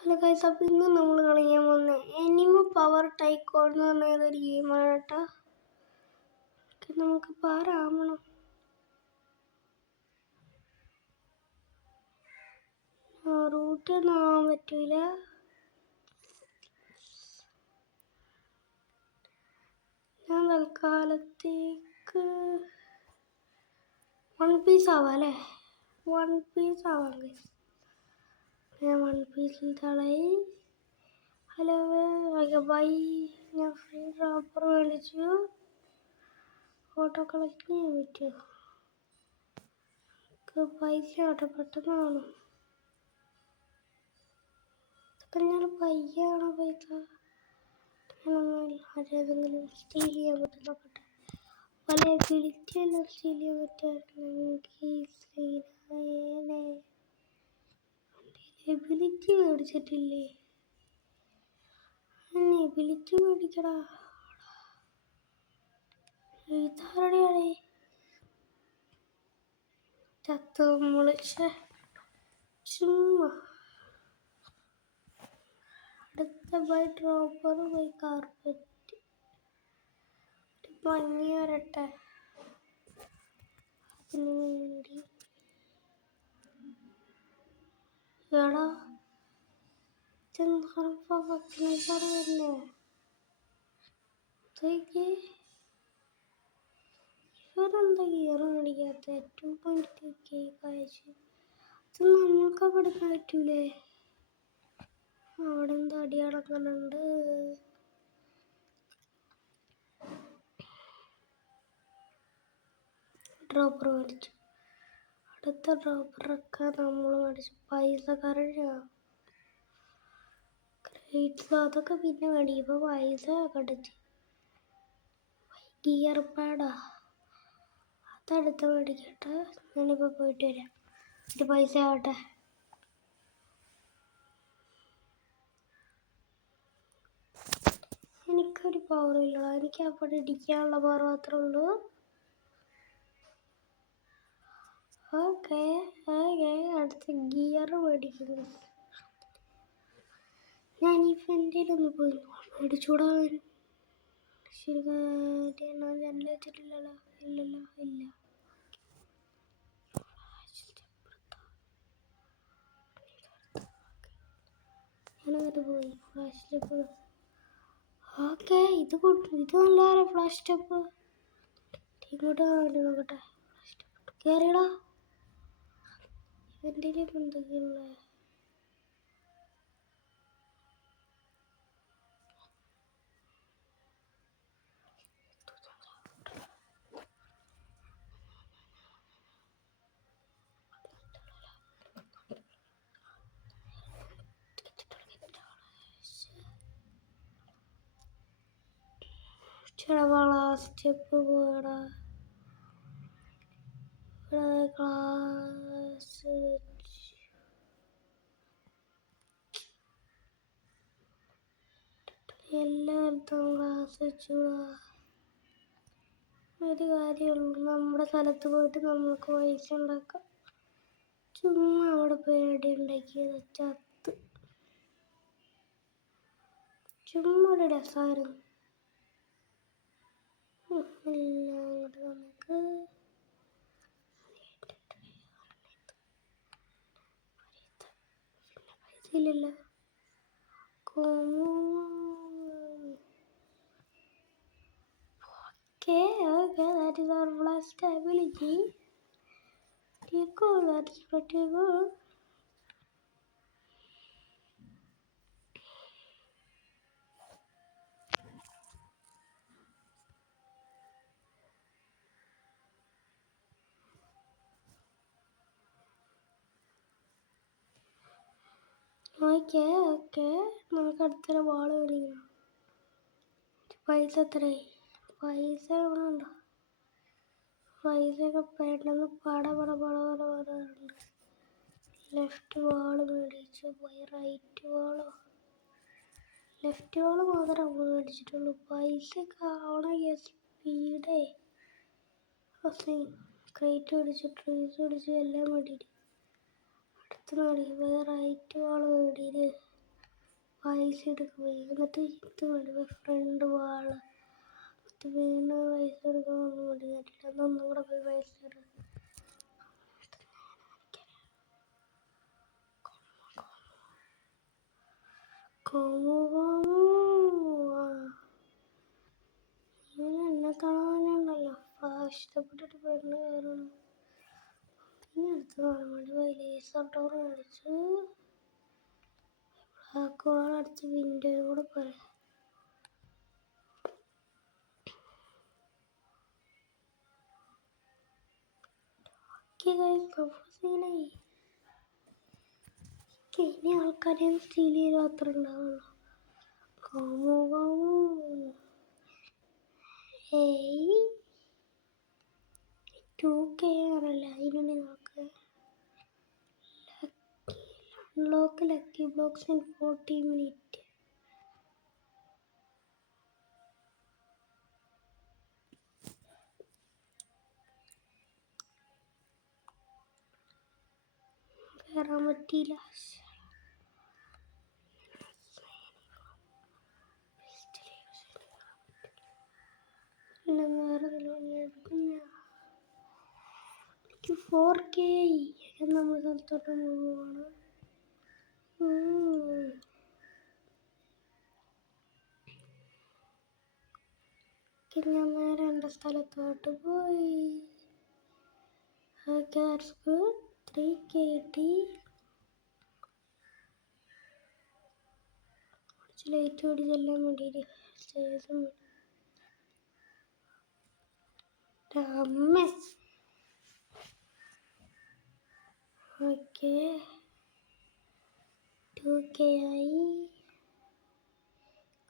Hello guys, അപ്പോൾ ഇന്ന് നമ്മൾ കളിക്കാൻ പോകുന്ന എനിമ പവർ ടൈക്കോൺ എന്ന് പറഞ്ഞ ഏതൊരു ഗെയിമാണ് കേട്ടോ. നമുക്ക് പാറാമണം. റൂട്ടൊന്നും ആവാൻ പറ്റൂല. ഞാൻ തൽക്കാലത്തേക്ക് 1 പീസ് ആവാം അല്ലേ. 1 പീസ് ആവാം ഗൈസ്. ഞാൻ 1 പീസിൽ തളയി. Hello bye. ഞാൻ ഫ്രീ ഡ്രോപ്പർ മേടിച്ചു. ഫോട്ടോ കളക്ട് ചെയ്യാൻ പറ്റുമോ? പൈസ ആട്ടെ പെട്ടെന്നാണ്. ഇതൊക്കെ ഞാൻ പയ്യാണോ പൈസ? ആരേതെങ്കിലും സ്റ്റീൽ ചെയ്യാൻ പറ്റും നോക്കട്ടെ. പല എബിലിറ്റി എല്ലാം സ്റ്റീൽ ചെയ്യാൻ പറ്റുമായിരുന്നെങ്കിൽ എബിലിറ്റി മേടിച്ചിട്ടില്ലേ? എബിലിറ്റി മേടിക്കടാ. ഇതാരുടെയാണേ ചത്ത് മുളിച്ച ചുമ്മാ. അടുത്ത ബൈ ഡ്രോപ്പർ ബൈ കാർപ്പറ്റ്. ഭംഗി വരട്ടെ. അതിന് വേണ്ടി എടാ ചെന്നറപ്പല്ലേ ഇവരെന്താ ഗിയർ മേടിക്കാത്ത? 2.3K കാഴ്ച. അത് നമ്മൾക്ക് പഠിക്കാൻ പറ്റൂലേ? അവിടെ എന്താ അടി അടങ്ങുന്നുണ്ട്. ഡ്രോപ്പർ മേടിച്ചു. അടുത്ത ഡ്രോപ്പറൊക്കെ നമ്മൾ മേടിച്ചു. പൈസ ഗ്രേറ്റ്സ് അതൊക്കെ പിന്നെ മേടിക്കും. ഇപ്പോൾ പൈസ കടിച്ച് ഗിയർ പാടാ. അതടുത്ത് മേടിക്കട്ടെ. ഞാനിപ്പോൾ പോയിട്ട് വരാം. ഒരു പൈസ ആവട്ടെ. എനിക്കൊരു പവറും ഇല്ലടാ. എനിക്ക് അപ്പോൾ ഇടിക്കാനുള്ള പവർ മാത്രമേ ഉള്ളൂ. ഓക്കെ അടുത്ത ഗിയർ മേടിക്കുന്നു. ഞാൻ ഈ ഫ്രണ്ടിലൊന്ന് പോയി മേടിച്ചൂടാ. ശരി കാര്യമാണ്. ജനൽ വെച്ചിട്ടില്ലല്ലോ. ഇല്ലല്ലോ ഇല്ല. ഞാനങ്ങോട്ട് പോയി ഫ്ലാഷ് സ്റ്റെപ്പ്. ഓക്കെ ഇത് നല്ല ഫ്ലാഷ് സ്റ്റെപ്പ്. ഇങ്ങോട്ട് നോക്കട്ടെ. കയറിയടാ. എൻ്റെ എന്തൊക്കെയുള്ള ചെളവള സ്റ്റെപ്പ് പോടാ. ക്ലാസ് എല്ലായിടത്തും ക്ലാസ് വെച്ചൂടാ. ഒരു കാര്യമുള്ളൂ, നമ്മുടെ സ്ഥലത്ത് പോയിട്ട് നമ്മൾക്ക് പൈസ ഉണ്ടാക്കാം. ചുമ്മാ അവിടെ പേടി ഉണ്ടാക്കിയത് ചത്ത്. ചുമ്മാ ഒരു രസമായിരുന്നു. എല്ലാം അങ്ങോട്ട് നമുക്ക് പൈസ ഇല്ലല്ലോ. that is our last ability. Pretty cool, that is pretty good. Okay. നമുക്ക് അടുത്തൊരു ബോൾ മേടിക്കണം. പൈസ എത്രയായി? പൈസ വേണമുണ്ടോ? പൈസയൊക്കെ പെട്ടെന്ന് പടപടപടപടപട. ലെഫ്റ്റ് വാൾ മേടിച്ചു. റൈറ്റ് വാളോ? ലെഫ്റ്റ് വാൾ മാത്രമേ മേടിച്ചിട്ടുള്ളൂ. പൈസയൊക്കെ ആവണമെങ്കിൽ സ്പീഡേ. ക്രേറ്റ് മേടിച്ചു, ട്രീസ് മേടിച്ചു, എല്ലാം മേടിയിട്ട് അടുത്ത് മേടിക്കും. റൈറ്റ് വാൾ മേടിയിട്ട് പൈസ എടുക്കുക പോയി. എന്നിട്ട് ഇത് വേണ്ടി ഫ്രണ്ട് വാള് എന്നിട്ട് വീണ്ടും പൈസ എടുക്കാനൊന്നും വേണ്ടി കേട്ടില്ല. ഒന്നും കൂടെ പോയി പൈസ എടുക്കും. എന്നെ കാണാനുണ്ടല്ലോ ഇഷ്ടപ്പെട്ടിട്ട് പെണ്ണ് കയറണം. പിന്നെ അടുത്ത് കാണാൻ വേണ്ടി പോയി ലേസർ ഡോർ മേടിച്ചു. ബ്ലാക്ക് വാൾ അടിച്ച് വിൻഡോയിൽ കൂടെ പോയി. സീനായി. ഇനി ആൾക്കാരെ സ്റ്റീൽ ചെയ്ത് മാത്രമേ ഉണ്ടാവുള്ളൂ. ഏയ് 2K ആണല്ല. അതിനുള്ളിൽ നമുക്ക് unlock lucky blocks in 40 minute. കയറാൻ പറ്റിയില്ല. പിന്നെ വേറെ എനിക്ക് 4K നമ്മൾ സ്ഥലത്തോട്ട് പോവാണ്. ഞാൻ നേരെ എൻ്റെ സ്ഥലത്തോട്ട് പോയി. 3K കിട്ടി. ലൈറ്റ് ഓടി ചെല്ലാൻ വേണ്ടിയിട്ട് സ്റ്റേജും അമ്മ. ഓക്കെ 2K ആയി.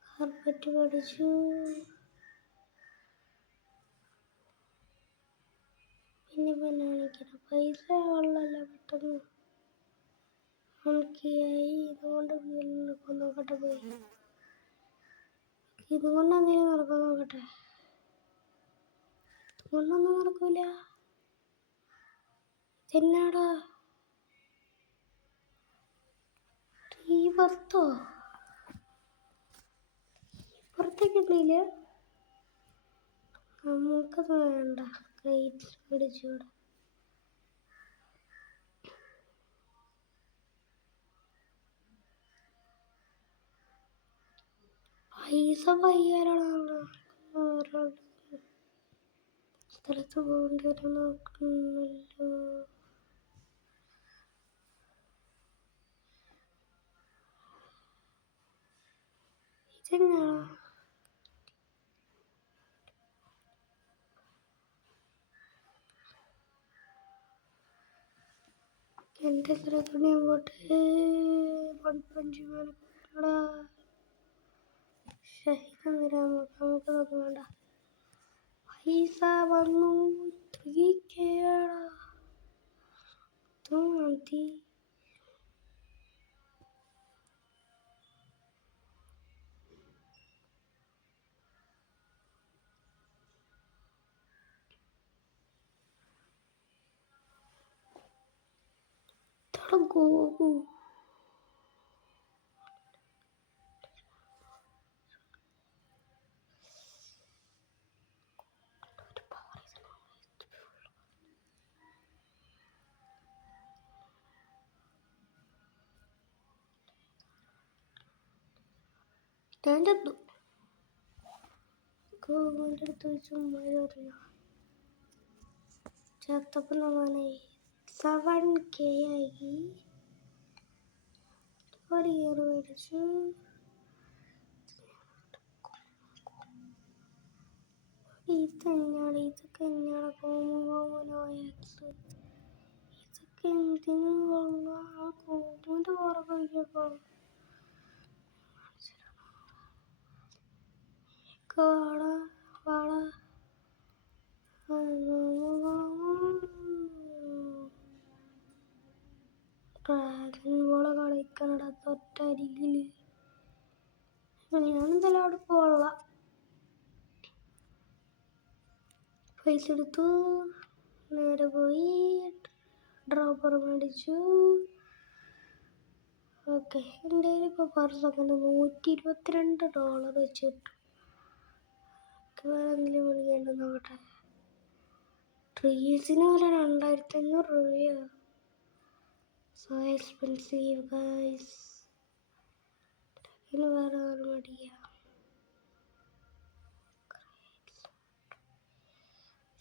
കാർപ്പറ്റ് പഠിച്ചു. പിന്നെ കാണിക്കണം പൈസ ഉള്ളല്ലോ പെട്ടെന്ന്. 1K ആയി. ഇതുകൊണ്ട് നോക്കട്ടെ പോയി. ഇതുകൊണ്ട് എന്തെങ്കിലും നടക്കാൻ നോക്കട്ടെ. ഇതുകൊണ്ടൊന്നും നടക്കൂല. എന്നാടാ പുറത്തോ പുറത്തേക്ക് എന്തെയില്ല. നമുക്കത് വേണ്ട. ക്രേറ്റ്സ് പിടിച്ചൂടെ. പൈസ പയ്യാറാണ്. സ്ഥലത്ത് പോകേണ്ടി വരും നോക്കുന്നല്ലോ. ഇതെന്നാ എൻ്റെ സ്ഥലത്തുനിന്ന് അങ്ങോട്ട് പഞ്ചുമാനടാ. നമുക്ക് വേണ്ട. പൈസ വന്നു. 3K ആടാ. മതി. ഗോകു ഞാൻ ചത്തു. ഗോകുവിൻ്റെ അടുത്ത് വെച്ച് അറിയാം. ചത്തപ്പം തോന്നാനായി. 7K ആയി. ഒരു ഇയർ മേടിച്ചു. ഇതെന്നാണ് ഇതൊക്കെ എന്നാണ് കോമുനോയക്സ്. ഇതൊക്കെ എന്തിനു കൊള്ളാം. കോമുൻ്റെ പുറകെയൊക്കെ വാടാ വാടാ. ഡ്രാഗൺ ബോള് കളിക്കണട തൊട്ടരികില്. ഞാനെന്തായാലും അവിടെ പോകാനുള്ള പൈസ എടുത്തു. നേരെ പോയി ഡ്രോപ്പർ മേടിച്ചു. ഓക്കെ, എൻ്റെ കയ്യിൽ ഇപ്പോൾ പെർ സെക്കൻഡ് $122 വെച്ച് കിട്ടും. വേറെ എന്തെങ്കിലും വിളിക്കേണ്ട നോക്കട്ടെ. ട്രീസിന് പോലെ 2500 രൂപയോ? So expensive guys. ഇനി വേറെ ഒരു മടിയാ.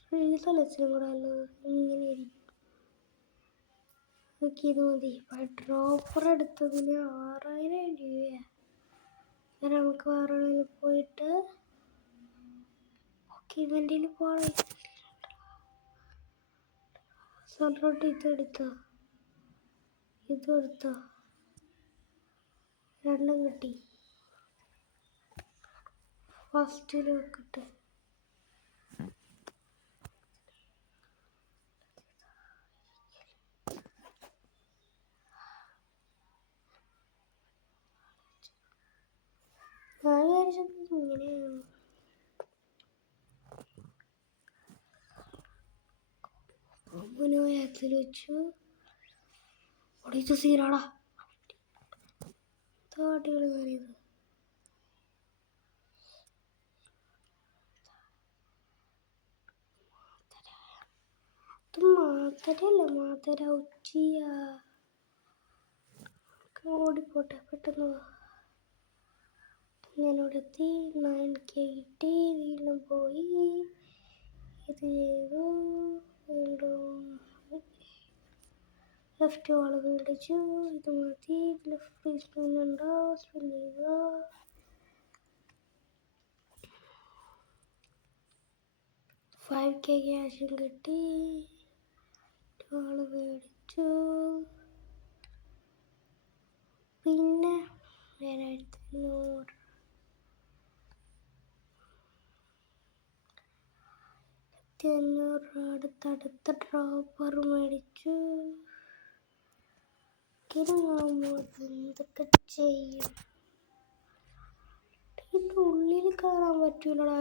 ട്രീസല്ല ഇച്ചിരി കൂടെ നല്ലത്. ഇങ്ങനെ ഇരിക്കും. ഓക്കെ, ഇത് മതി. ഡ്രോപ്പർ എടുത്തതിന് 6000 രൂപയാണ്. നമുക്ക് വേറെ എവിടെയെങ്കിലും പോയിട്ട് ഓക്കെ ഇവൻ്റിൽ പോകണം. സോൾട്ട് ഇതെടുത്തോ, ഇതെടുത്തോ, രണ്ടും കിട്ടി. ഫസ്റ്റിൽ വെക്കട്ടെ. ഞാൻ വിചാരിച്ചത് ഇങ്ങനെയാണ്. ത്തിൽ വെച്ചു ഒടിച്ച സീനാടാ. അടിപൊളി മാറിയത്. മാതരല്ല, മാതര ഉച്ചിയ. ഓടിപ്പോട്ടെ പെട്ടെന്ന്. ഞാനിവിടെ എത്തി. 9K കിട്ടി. വീണ്ടും പോയി ഇത് ചെയ്തു. വീണ്ടും ലെഫ്റ്റ് വാള് മേടിച്ചു. ഇത് മതി. ലെഫ്റ്റ് സ്പിൻ ഉണ്ടോ? സ്പിൻ ചെയ്തോ. 5K ക്യാഷും കിട്ടി. വാള് മേടിച്ചു. പിന്നെ 1500. അടുത്ത ഡ്രോപ്പർ മേടിച്ചു. എന്തൊക്കെ ചെയ്യും? ഇതിൻ്റെ ഉള്ളിൽ കയറാൻ പറ്റൂലടാ.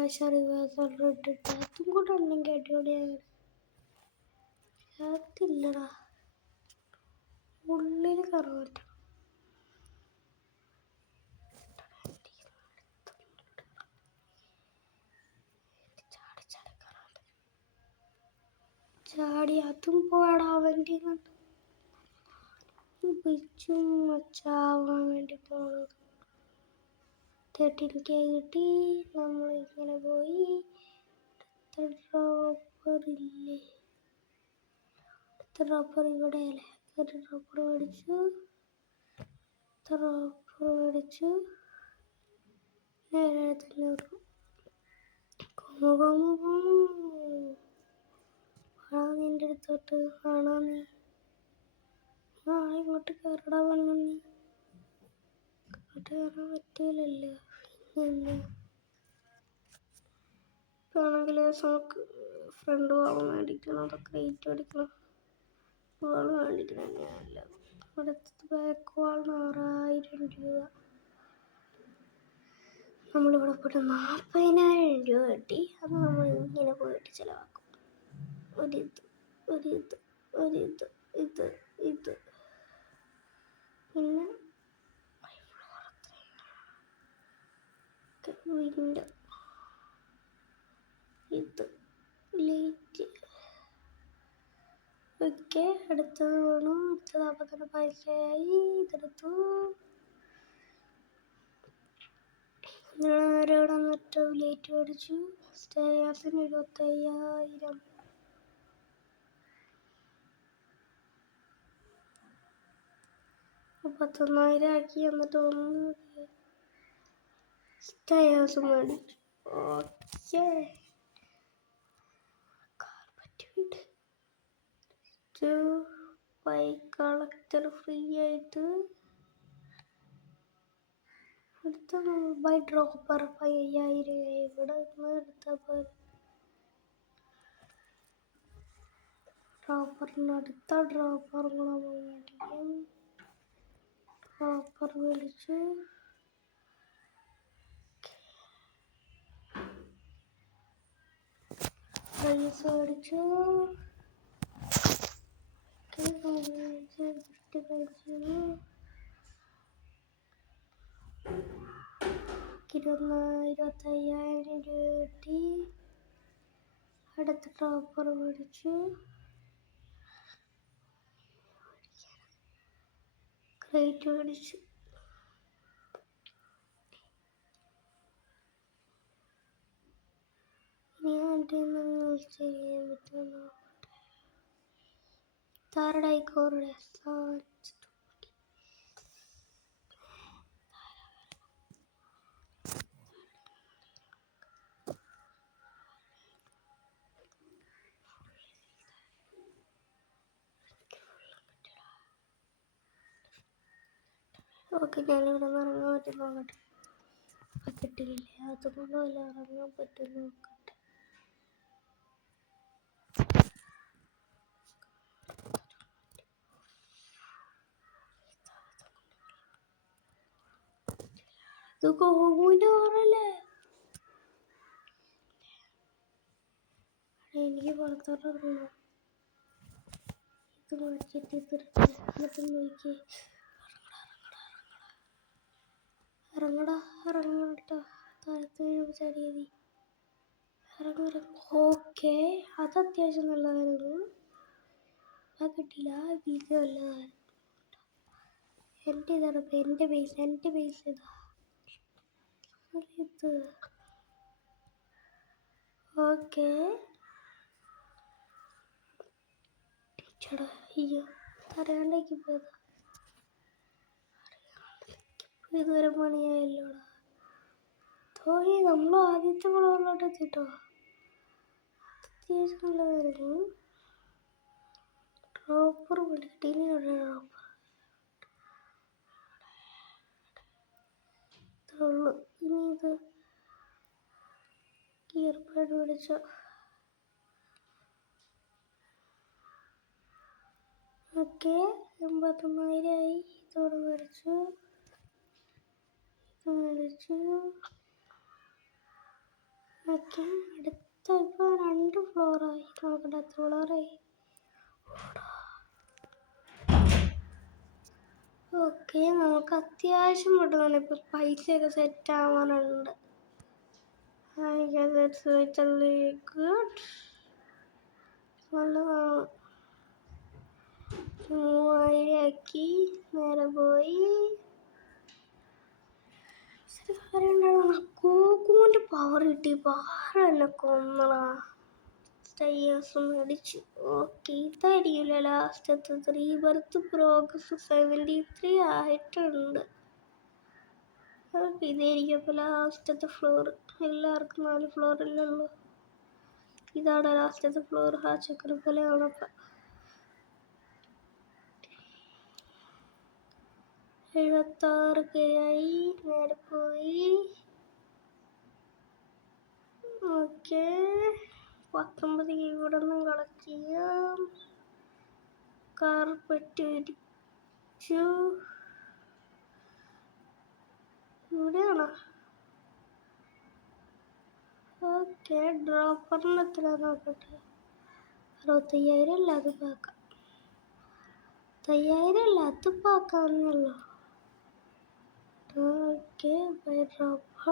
ഇട്ടിട്ട് അതും കൂടെ ഉണ്ടെങ്കിൽ അടിപൊളിയാണ്. അതില്ലടാ, ഉള്ളിൽ കയറാൻ പറ്റും. ചാടി അതും പോടാ. അവൻ്റെ പിച്ചും മച്ചാവാൻ വേണ്ടി പോണത്. 13K കിട്ടി. നമ്മൾ ഇങ്ങനെ പോയി. ഡ്രോപ്പറില്ലേ? ഡ്രോപ്പർ ഇവിടെ അല്ലേ? ഡ്രോപ്പർ മേടിച്ചു. ഡ്രോപ്പർ മേടിച്ചു. 7500. നിന്റെ അടുത്തോട്ട് കാണാ. നീ ഇങ്ങോട്ട് കയറടാ. വന്നു നീ ഇങ്ങോട്ട് കയറാൻ പറ്റൂലല്ലോ. ഇപ്പാണെങ്കിൽ നമുക്ക് ഫ്രണ്ട് വാൾ മേടിക്കണം. അതൊക്കെ റേറ്റ് മേടിക്കണം. വാൾ മേടിക്കണം തന്നെയല്ല. അടുത്തത് ബാക്ക് വാളിന് 6000 രൂപ. നമ്മളിവിടെ പോയിട്ട് 40000 രൂപ കിട്ടി. അത് നമ്മൾ ഇങ്ങനെ പോയിട്ട് ചിലവാക്കും. ഒരിത് പിന്നെ വിൻഡോ, ഇത് ലൈറ്റ്. ഓക്കെ, അടുത്തത് വേണം. അടുത്തത് അപ്പോൾ തന്നെ പൈസയായി. ഇതെടുത്തു. നേരെ ഇവിടെ വന്നിട്ട് ലൈറ്റ് മേടിച്ചു. സ്റ്റേയാസിന് 25000. 31000 ആക്കി. എന്നിട്ട് ഒന്ന് സ്റ്റേയാസ് മേടിച്ചു. ഓക്കെ, ബൈക്ക് കളക്ടർ ഫ്രീ ആയിട്ട് എടുത്ത. ബൈ ഡ്രോപ്പർ 5000 ഇവിടെ നിന്ന് എടുത്തപ്പോൾ ഡ്രോപ്പറിനടുത്ത ഡ്രോപ്പർ കൂടെ മേടിക്കും. ഡ്രോപ്പർ മേടിച്ചു. പൈസ മേടിച്ചു. 25,000 രൂപ കിട്ടി. അടുത്ത ഡ്രോപ്പർ മേടിച്ചു. ക്രേറ്റ് മേടിച്ചു. ഇനി ചെയ്യാൻ പറ്റുമോ? താരടായിക്കോറുടെ ഓക്കെ, ഞാനിവിടെ നിന്ന് ഇറങ്ങാൻ പറ്റും നോക്കട്ടെ. പറ്റില്ല, അതുകൊണ്ടും അല്ല ഇറങ്ങാൻ പറ്റും നോക്കട്ടെ. ഇത് കോമൂൻ്റെ ഓറല്ലേ? എനിക്ക് പുറത്തോട്ട് ഇറങ്ങണം. ഇത് മാറ്റിയിട്ട് എന്നിട്ട് നോക്കി ഇറങ്ങട്ടോ. താഴത്ത് ചടിയതി ഇറങ്ങ. ഓക്കെ, അത് അത്യാവശ്യം നല്ലതായിരുന്നു. അത് കിട്ടിയില്ല. ബീസ് നല്ലതായിരുന്നു. ഇതാണ് എൻ്റെ ബേസ് ഇതാ ഇത്. ഓക്കെ, ചേട്ടാ അയ്യോ അറിയാണ്ടേക്ക് പോയതാ. ഇതുവരെ പണിയായല്ലോടാ. തോന്നി നമ്മൾ ആദ്യത്തെ ഫ്ലോറിലോട്ട് എത്തിട്ടോ. അത്യാവശ്യം നല്ലതായിരുന്നു. ഡ്രോപ്പർ കിട്ടിയില്ല. ഡ്രോപ്പർ ഇത്രേ ഉള്ളൂ. ഇനി ഇത് ഗിയർ പാഡ് മേടിച്ചോ. ഓക്കെ, 89,000 ആയി. ഇതോടെ മേടിച്ചു. ഓക്കെ, അടുത്ത ഇപ്പോൾ 2 ഫ്ലോറായി. നോക്കട്ടെ എത്ര ഫ്ലോറായി. ഓക്കെ, നമുക്ക് അത്യാവശ്യം കിട്ടുന്നുണ്ട്. ഇപ്പോൾ പൈസയൊക്കെ സെറ്റ് ആവാനുണ്ട്. ഗുഡ്, നല്ലതാണ്. 3,000 ആക്കി. നേരെ പോയി. കോക്കുവിൻ്റെ പവർ കിട്ടി. പാറ എന്നെ കൊന്നടാ. സ്റ്റൈസ് മേടിച്ചു. ഓക്കെ, ഇതായിരിക്കില്ല ലാസ്റ്റത്തെ 3 ബർത്ത് പ്രോഗ്രസ് 73 ആയിട്ടുണ്ട്. ഓക്കെ, ഇതായിരിക്കും അപ്പോൾ ലാസ്റ്റത്തെ ഫ്ലോർ. എല്ലാവർക്കും 4 ഫ്ലോറിലുള്ളൂ. ഇതാണ് ലാസ്റ്റത്തെ ഫ്ലോർ. ആ ചക്കര പോലെ കാണപ്പം 76K ആയി. നേരെ പോയി. ഓക്കെ, 19 ഇവിടെ നിന്ന് കളക്ട് ചെയ്യാം. കാർപ്പറ്റ് വിരിച്ചു. ഇവിടെയാണോ? ഓക്കെ, ഡ്രോപ്പറിന് എത്ര നോക്കട്ടെ. 65,000 അല്ല, അത് പാക്കാം. 5,000 അല്ല, അത് പാക്കാമെന്നല്ലോ. Okay, by dropper.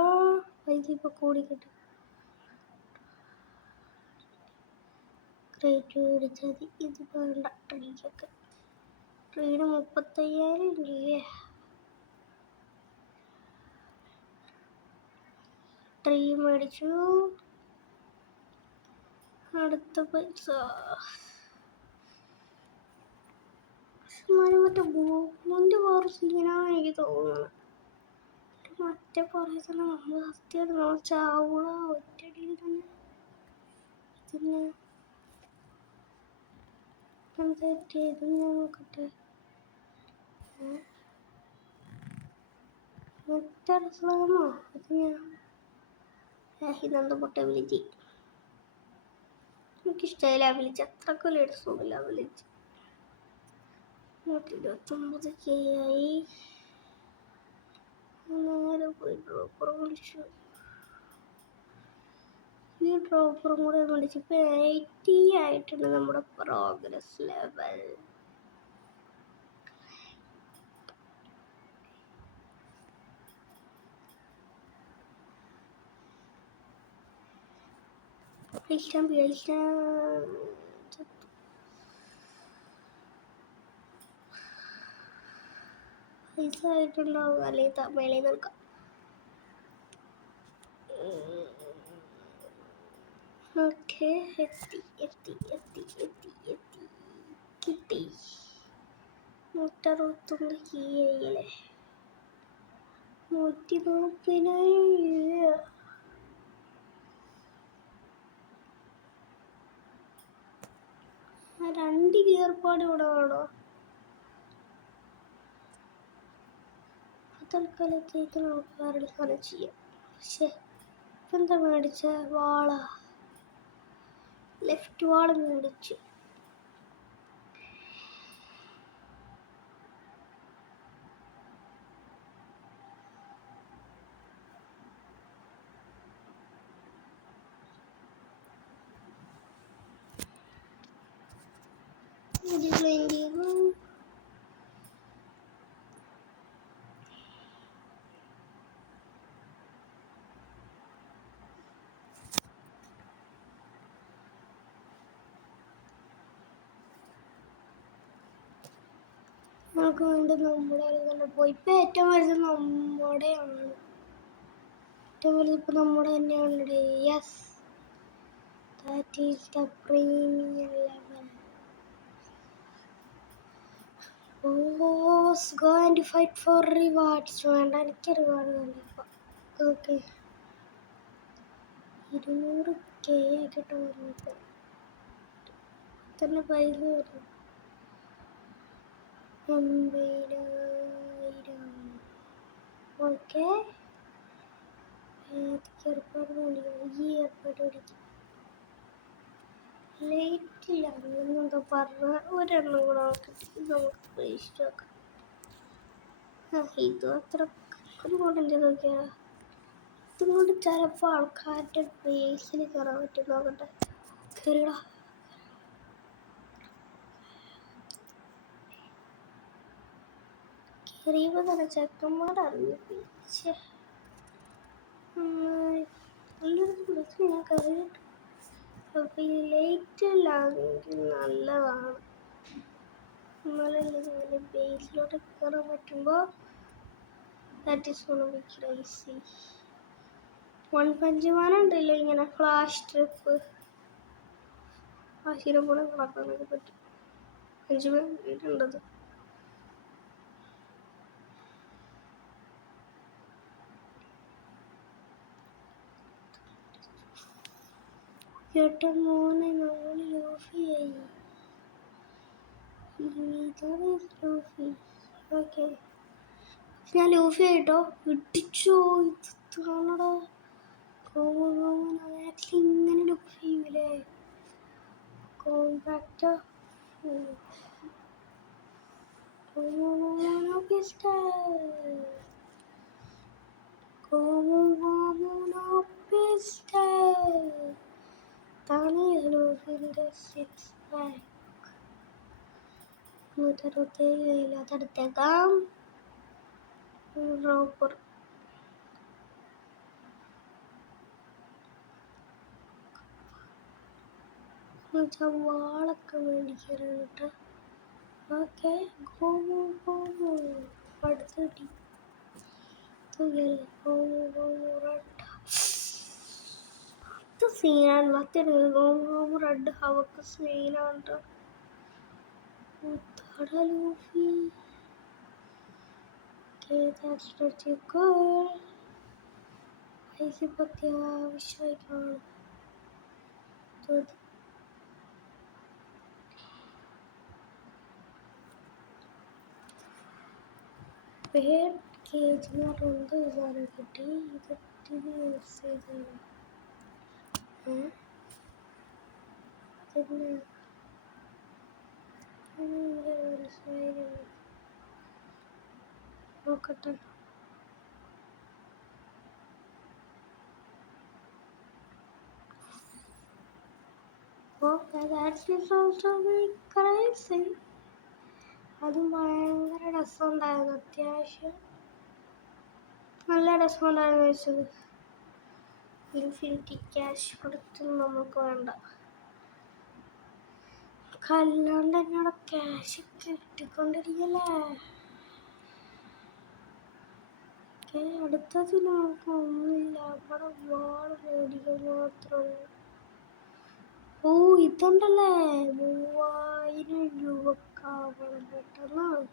പൈസ ഇപ്പോൾ കൂടി കിട്ടും. ക്രേറ്റ് മേടിച്ചാൽ മതി. ഇത് വേണ്ട. ട്രീയൊക്കെ ട്രീന് 35,000 രൂപ. ട്രീ മേടിച്ചു. അടുത്ത പൈസ മറ്റേ ഗോകുലിൻ്റെ വേറെ സീനാണ് എനിക്ക് തോന്നുന്നത്. മറ്റേ പറയുന്നത് നമ്മൾ സത്യം നമ്മൾ ചാവൂള ഒറ്റടിയിൽ തന്നെ. ഇതിന് എന്താ ഇത് നോക്കട്ടെ. മറ്റേ സ്ലാമോ ഇത് ഇതെന്താ പൊട്ട വിളിച്ച്. എനിക്കിഷ്ടമായില്ല വിളിച്ച്. അത്രക്ക് വലിയ രസമൊന്നുമില്ല വിളിച്ച്. 129K ആയി. നേരെ പോയി ഡ്രോപ്പർ വിളിച്ചു. ഈ ഡ്രോപ്പറും കൂടെ വിളിച്ചു. ഇപ്പോൾ 80 ആയിട്ടുണ്ട് നമ്മുടെ പ്രോഗ്രസ് ലെവൽ. പൈസ ആയിട്ടുണ്ടാവും, അല്ലെങ്കിൽ തമിഴിൽ നിൽക്കാം. ഓക്കെ, എത്തി കിട്ടി. 161 കീയല്ലേ, 147. 2 ഗിയർപാട് ഇവിടെ വേണോ? തൽക്കാലത്തേക്ക് നമുക്ക് വേറെ സാധനം ചെയ്യാം. പക്ഷേ ഇപ്പം എന്താ മേടിച്ച വാള, ലെഫ്റ്റ് വാള് മേടിച്ചു. നമുക്ക് വേണ്ട നമ്മുടെ തന്നെ പോയി. ഇപ്പം ഏറ്റവും വലുത് നമ്മുടെയാണ്. ഏറ്റവും വലുത് ഇപ്പം നമ്മുടെ തന്നെയാണ്. Yes, that is the premium level. Oh, go and fight for rewards. വേണ്ട, എനിക്ക് റിവാർഡ് വേണ്ട ഇപ്പം. ഓക്കെ, 200K ആക്കിയിട്ട് വരുന്നത് തന്നെ പൈസ വരും. 80,000. ഓക്കെ, ഏർപ്പാട് മേടിക്കണം. ഈ ഏർപ്പാട് മേടിക്കും. ലേറ്റില്ല അങ്ങനെന്തോ പറഞ്ഞ ഒരെണ്ണം കൂടെ നമുക്ക് വേസ്റ്റ് ആക്കാം. ഇതും അത്ര കൊണ്ടെങ്കിൽ നോക്കിയാൽ ഇതും കൊണ്ട് ചിലപ്പോൾ ആൾക്കാരുടെ ബേസിൽ കയറാൻ പറ്റും. നോക്കട്ടെ, കയറിടാ. കയറിയപ്പോൾ തന്നെ ചെക്കന്മാരറിഞ്ഞു. നല്ലൊരു ബസ് ഞാൻ കയറിയിട്ട്. അപ്പോൾ ഈ ലേറ്റിലാണെങ്കിൽ നല്ലതാണ്. എന്നാലല്ലേ ബേസിലോട്ട് കയറാൻ പറ്റുമ്പോൾ that is gonna be crazy. 1 punch ഉണ്ടല്ലോ ഇങ്ങനെ ഫ്ലാഷ് ട്രിപ്പ്, ആ ശീലം നടക്കാനൊക്കെ പറ്റും. 5 മിനിറ്റുണ്ടത്. ചേട്ടൻ മോനെ നമ്മൾ ലൂഫിയായി. ലൂഫി. ഓക്കെ, ഞാൻ ലൂഫി ആയിട്ടോ ഇടിച്ചോ. ഇത് കാണടാ, ആക്ച്വലി ഇങ്ങനെ ലൂഫി ചെയ്യൂലേ. കോമ്പാക്റ്റ് ലൂഫിന്റെ 6 പാക്ക് 167. അതെടുത്തേക്കാം. റോപ്പർ വാളൊക്കെ മേടിക്കാനാണ് കേട്ടോ. ഓക്കെ, അടുത്ത് കിട്ടി. അത് സീനാണ്. മറ്റൊരു റെഡ് ഹവക്ക് സീനാണ് കേട്ടോ. ലൂഫി പൈസ ഇപ്പം അത്യാവശ്യമായി കാണും. കേജിന് 2,000 കിട്ടി. ഇത് യൂസ് ചെയ്താണ്. പിന്നെ നോക്കട്ടെ. അതും ഭയങ്കര രസമുണ്ടായിരുന്നു. അത്യാവശ്യം നല്ല രസമുണ്ടായിരുന്നു വെച്ചത്. ഇൻഫിനിറ്റി ക്യാഷ് കൊടുത്ത് നമുക്ക് വേണ്ട. കല്ലാണ്ട് എന്നോട് ക്യാഷ് കിട്ടിക്കൊണ്ടിരിക്കല്ലേ. അടുത്തത് നമുക്ക് ഒന്നുമില്ല, അവിടെ വാള് മേടിക്കാൻ മാത്രമേ. ഓ ഇതുണ്ടല്ലേ 3000 രൂപക്കാവണം.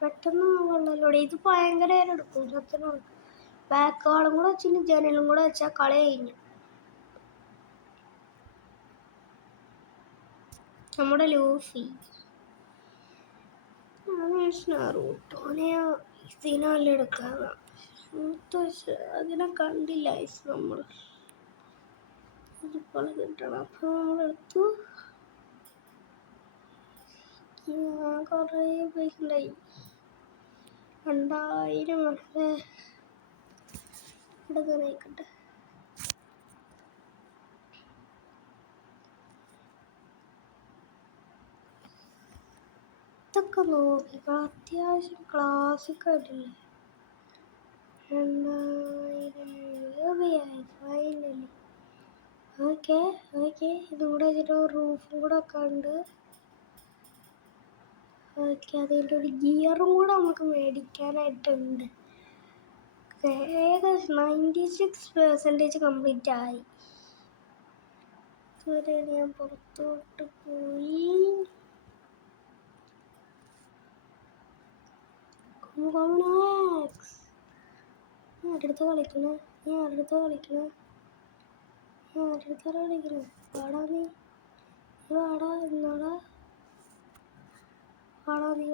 പെട്ടെന്ന് ആവണല്ലോടെ. ഇത് ഭയങ്കര എടുക്കും സത്യമാണ്. ബാക്ക് വാളും കൂടെ വെച്ചിട്ട് ജനലും കൂടെ വെച്ചാൽ കളി കഴിഞ്ഞു. നമ്മുടെ ലൂഫി ഇതിനാലും എടുക്കാതെ അതിനെ കണ്ടില്ല നമ്മൾ. ഇതിപ്പോൾ കിട്ടണം. അപ്പോൾ നമ്മളെടുത്തു. കുറേ പൈസ ഉണ്ടായി. 2000 വരെ എടുക്കാനായിക്കട്ടെ. ഇതൊക്കെ നോക്കിക്കോ, അത്യാവശ്യം ക്ലാസിക് ആയിട്ടില്ലേ. 2000 രൂപയായി ഫൈനലി. ഓക്കെ ഇതും കൂടെ വെച്ചിട്ട് റൂഫും കൂടെ ഒക്കെ ഉണ്ട്. ഓക്കെ അതിൻ്റെ ഒരു ഗിയറും കൂടെ നമുക്ക് മേടിക്കാനായിട്ടുണ്ട്. ഏകദേശം 96% കംപ്ലീറ്റ് ആയി. ഇതുവരെ ഞാൻ പുറത്തോട്ട് പോയി. ആരടുത്ത കളിക്കണേ? വാടാ നീ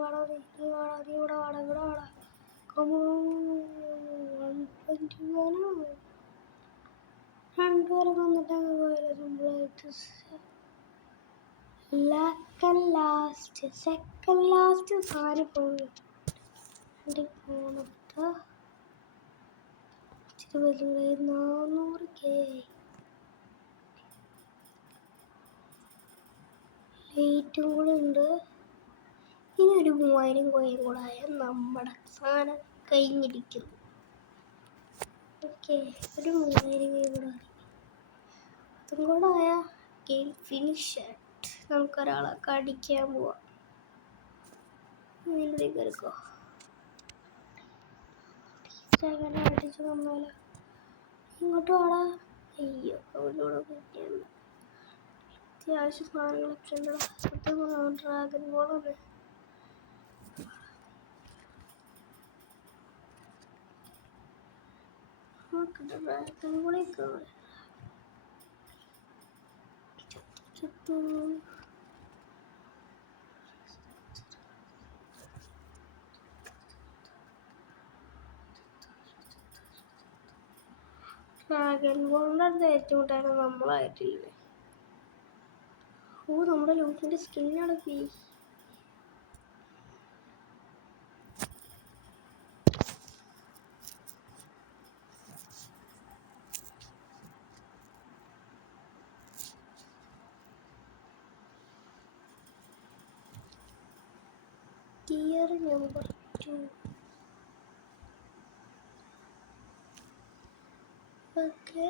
വാടാ ഇവിടെ വാടാ. രണ്ടുപേരെ വന്നിട്ട് അങ്ങ് പോയാലോ സിമ്പിളായിട്ട്. സെക്കൻഡ് ലാസ്റ്റ് സാരി പോകുന്നു. 400K ലൈറ്റും കൂടെ ഉണ്ട്. ഇനി ഒരു 3000 കോയിൻ കൂടെ ആയാൽ നമ്മുടെ സാധനം കഴിഞ്ഞിരിക്കുന്നു. ഓക്കെ ഒരു 3000 കോയിൻ കൂടെ അതും കൂടെ ആയാൽ ഗെയിം ഫിനിഷ്. നമുക്കൊരാളെ കടിക്കാൻ പോവാം. ഇതിൻ്റെ കയറിക്കോ. അടിച്ചു തന്നാലോ. ഇങ്ങോട്ട് വാടാ. അയ്യോ അവനോട് കിട്ടിയാണ്. അത്യാവശ്യം സാധനങ്ങളൊക്കെ ഉണ്ടോ. ഡ്രാഗൺ ബോളാണ്. ഡ്രാഗൺ ബോളൊക്കെ ചത്തു. ഡ്രാഗൺ ബോളിൻ്റെ അടുത്ത് ഏറ്റുമുട്ടാണ് നമ്മളായിട്ടില്ലേ. ഓ നമ്മുടെ ലൂഫിൻ്റെ സ്കിന്നാണ് ഫീ. Tier number 2. ഓക്കെ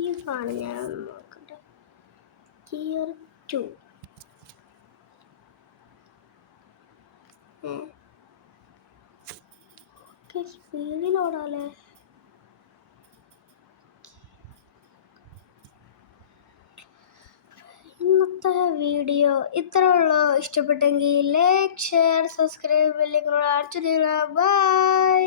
ഈ സാധനം ഞാൻ നോക്കട്ടെ. Tier 2. ഓക്കെ സ്പീഡിലോടാല്ലേ. ഇന്നത്തെ വീഡിയോ ഇത്ര ഉള്ളൂ. ഇഷ്ടപ്പെട്ടെങ്കിൽ ലൈക്ക് ഷെയർ സബ്സ്ക്രൈബ് ബെല്ലൈക്കൺ അടിച്ചു തരിക. ബൈ.